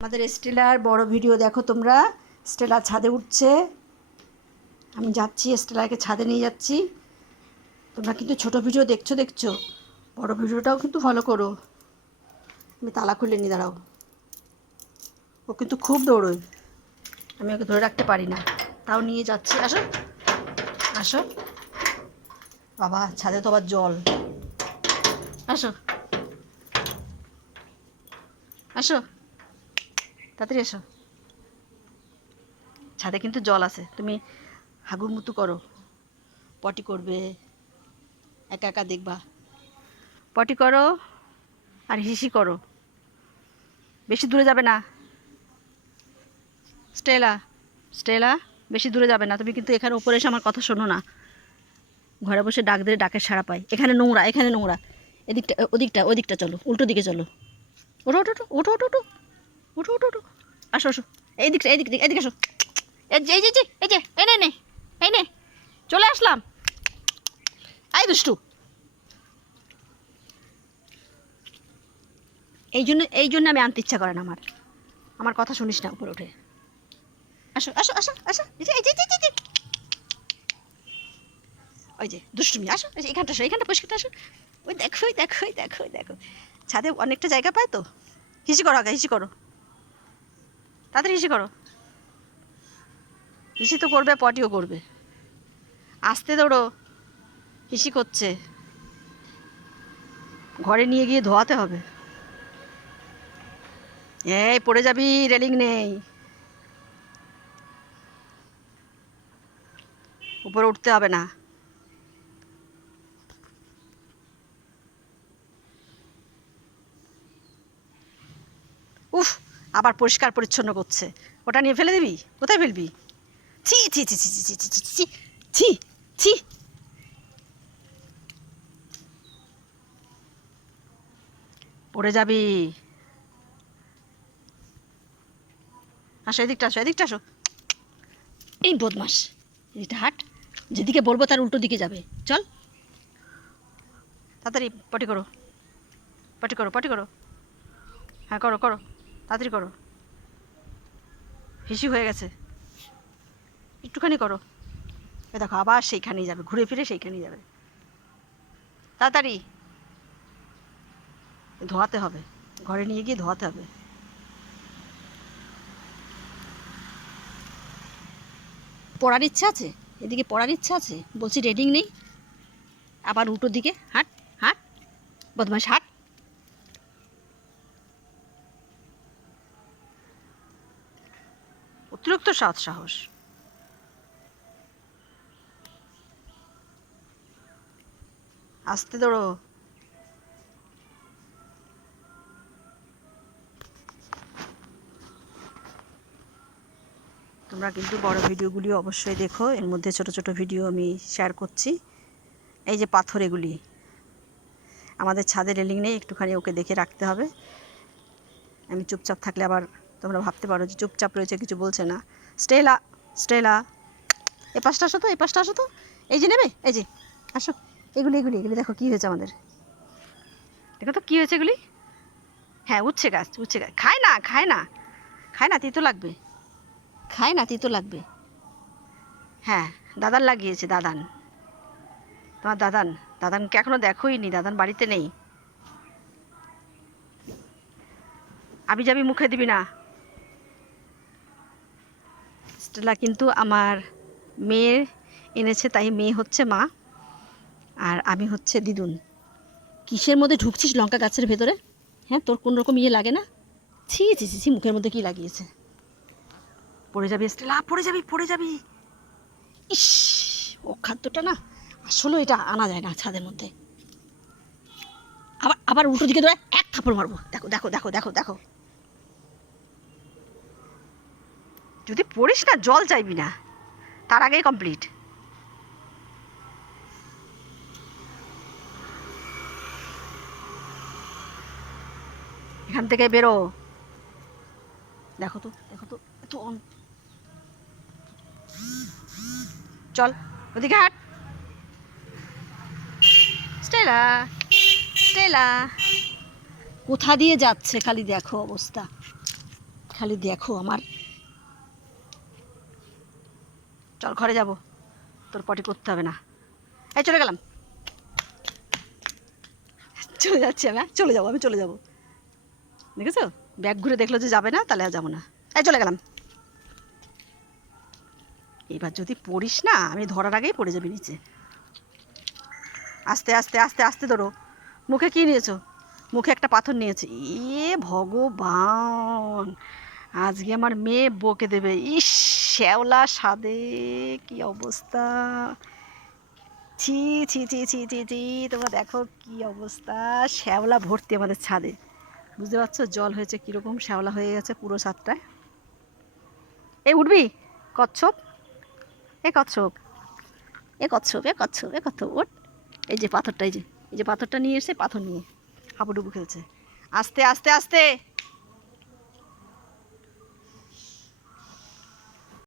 আমাদের স্টেলার, বড় ভিডিও দেখো তোমরা। স্টেলার ছাদে উঠছে। আমি যাচ্ছি, স্টেলারকে ছাদে নিয়ে যাচ্ছি। তোমরা কিন্তু ছোট ভিডিও দেখছ দেখছ? বড় ভিডিওটাও কিন্তু ফলো করো। আমি তালা খুলে নি দাঁড়াও। ও কিন্তু খুব দৌড়োয়। আমি ওকে ধরে রাখতে পারি না। তাও নিয়ে যাচ্ছি। আসো। আসো। বাবা, ছাদে তো আবার জল। আসো। আসো। তাড়াতাড়ি এসো। ছাদে কিন্তু জল আছে। তুমি হাগুর মুতু করো। পটি করবে। একা একা দেখবা। পটি করো আর হিসি করো। বেশি দূরে যাবে না। স্টেলা স্টেলা, বেশি দূরে যাবে না। তুমি কিন্তু এখানে উপরে এসে আমার কথা শোনো না। ঘরে বসে ডাক দিলে ডাকের সাড়া পাই। এখানে নোংরা এখানে নোংরা। এদিকটা, ওদিকটা ওদিকটা চলো। উল্টো দিকে চলো। ওঠো ওঠো ওঠো ওঠো ওঠো ওঠো ওঠো ওঠো আসো আসো। এই দিকটা, এই দিক দিক এদিকে আসো। এই যে এই যে এই যে, এই নে এই নে চলে আসলাম। আই দুষ্টু। এই জন্য এই জন্য আমি আনতে ইচ্ছা করে না আমার। আমার কথা শুনিস না উপরে উঠে। আসো আসো আসো আসো। ওই যে, দুষ্টুমি, আসো। এখানটা আসো, এখানটা পরিষ্কারটা আসো। ওই দেখো দেখো দেখো দেখো। ছাদে অনেকটা জায়গা পায় তো? হিসি করো আগে, হিসি করো। তাড়াতাড়ি হিসি করো। হিসি তো করবে, পটিও করবে। আসতে দৌড়ো, হিসি করছে। ঘরে নিয়ে গিয়ে ধোয়াতে হবে। এই, পড়ে যাবি, রেলিং নেই। উপরে উঠতে হবে না। উফ আবার পরিষ্কার পরিচ্ছন্ন করছে। ওটা নিয়ে ফেলে দিবি? কোথায় ফেলবি? ছি ছি ছি ছি ছি ছি ছি ছি ছি ছি। পড়ে যাবি। আসো, এদিকটা আসো এদিকটা আসো। এই বদমাস, এদিকটা হাট। যেদিকে বলব তার উল্টো দিকে যাবে। চল। তাড়াতাড়ি, পটি করো। পটি করো পটি করো। হ্যাঁ করো করো। তাড়াতাড়ি করো। হিসি হয়ে গেছে। একটুখানি করো। এ দেখো, আবার সেইখানেই যাবে, ঘুরে ফিরে সেইখানেই যাবে। তাড়াতাড়ি। ধোয়াতে হবে। ঘরে নিয়ে গিয়ে ধোয়াতে হবে। পড়ার ইচ্ছা আছে? এদিকে পড়ার ইচ্ছা আছে? বলছি রেডিং নেই। আবার উল্টো দিকে হাট হাট। বদমাস হাট। অতিরিক্ত সৎ সাহস। আসতে দৌড়ো। তোমরা কিন্তু বড় ভিডিওগুলি অবশ্যই দেখো। এর মধ্যে ছোট ছোট ভিডিও আমি শেয়ার করছি। এই যে পাথর এগুলি আমাদের ছাদে রেলিং নেই, একটুখানি ওকে দেখে রাখতে হবে। আমি চুপচাপ থাকলে আবার তোমরা ভাবতে পারো যে চুপচাপ রয়েছে কিছু বলছে না। Stella Stella. এ পাশটা আসো তো এই পাশটা আসো তো। এই যে নেবে? এই যে আসো। এগুলি এগুলি এগুলি দেখো কী হয়েছে আমাদের। দেখো তো কী হয়েছে এগুলি? হ্যাঁ উচ্ছে গাছ উচ্ছে গাছ। খায় না খায় না। খায় না তিতো লাগবে। খায় না তিতো লাগবে। হ্যাঁ দাদান লাগিয়েছে দাদান। তোমার দাদান দাদানকে এখনও দেখোই নি দাদান বাড়িতে নেই। আবি যাবি মুখে দিবি না। স্টেলা কিন্তু আমার মেয়ে এনেছে, তাই মেয়ে হচ্ছে মা আর আমি হচ্ছে দিদুন। কিসের মধ্যে ঢুকছিস লঙ্কা গাছের ভেতরে? হ্যাঁ তোর কোন রকম ইয়ে লাগে না? ছি ছি ছি মুখের মধ্যে কি লাগিয়েছে? পড়ে যাবি স্টেলা পড়ে যাবি পড়ে যাবি। ইস ও খাদ্যটা না আসলে এটা আনা যায় না ছাদের মধ্যে। আবার আবার উল্টো দিকে ধরে এক থাপড় মারবো। দেখো দেখো দেখো দেখো দেখো। যদি পড়িস না, জল চাইবি না। তার আগেই কমপ্লিট এখান থেকে বেরো। দেখো তো দেখো তো, এত চল, ওদিকে হাট। Stella Stella. কোথা দিয়ে যাচ্ছে খালি দেখো অবস্থা। খালি দেখো আমার। চল, ঘরে যাব। তোর পটি করতে হবে না। এই, চলে গেলাম। চলে যাচ্ছি আমি হ্যাঁ? চলে যাব, আমি চলে যাব। দেখেছ? ব্যাগ ঘুরে দেখল যে যাবে না, তাহলে আর যাব না। এই, চলে গেলাম। এবার যদি পড়িস না, আমি ধরার আগেই পড়ে যাবি নিচে। আস্তে আস্তে আস্তে আস্তে ধরো। মুখে কি নিয়েছো? মুখে একটা পাথর নিয়েছে। এ ভগবান! আজকে আমার মেয়ে বকে দেবে। ইস! শ্যাওলা সাদে কি অবস্থা? ছি ছি ছি ছি ছি ছি, তোমরা দেখো কি অবস্থা। শ্যাওলা ভর্তি আমাদের ছাদে। বুঝতে পারছ? জল হয়েছে কীরকম? শ্যাওলা হয়ে গেছে পুরো ছাদটায়। এই উঠবি? কচ্ছপ? এ কচ্ছপ। এ কচ্ছপ এ কচ্ছপ এ, কচ্ছপ ওঠ এই যে পাথরটা, এই যে এই যে পাথরটা নিয়ে এসে পাথর নিয়ে। হাবুডুবু খেলছে। আস্তে আস্তে আস্তে!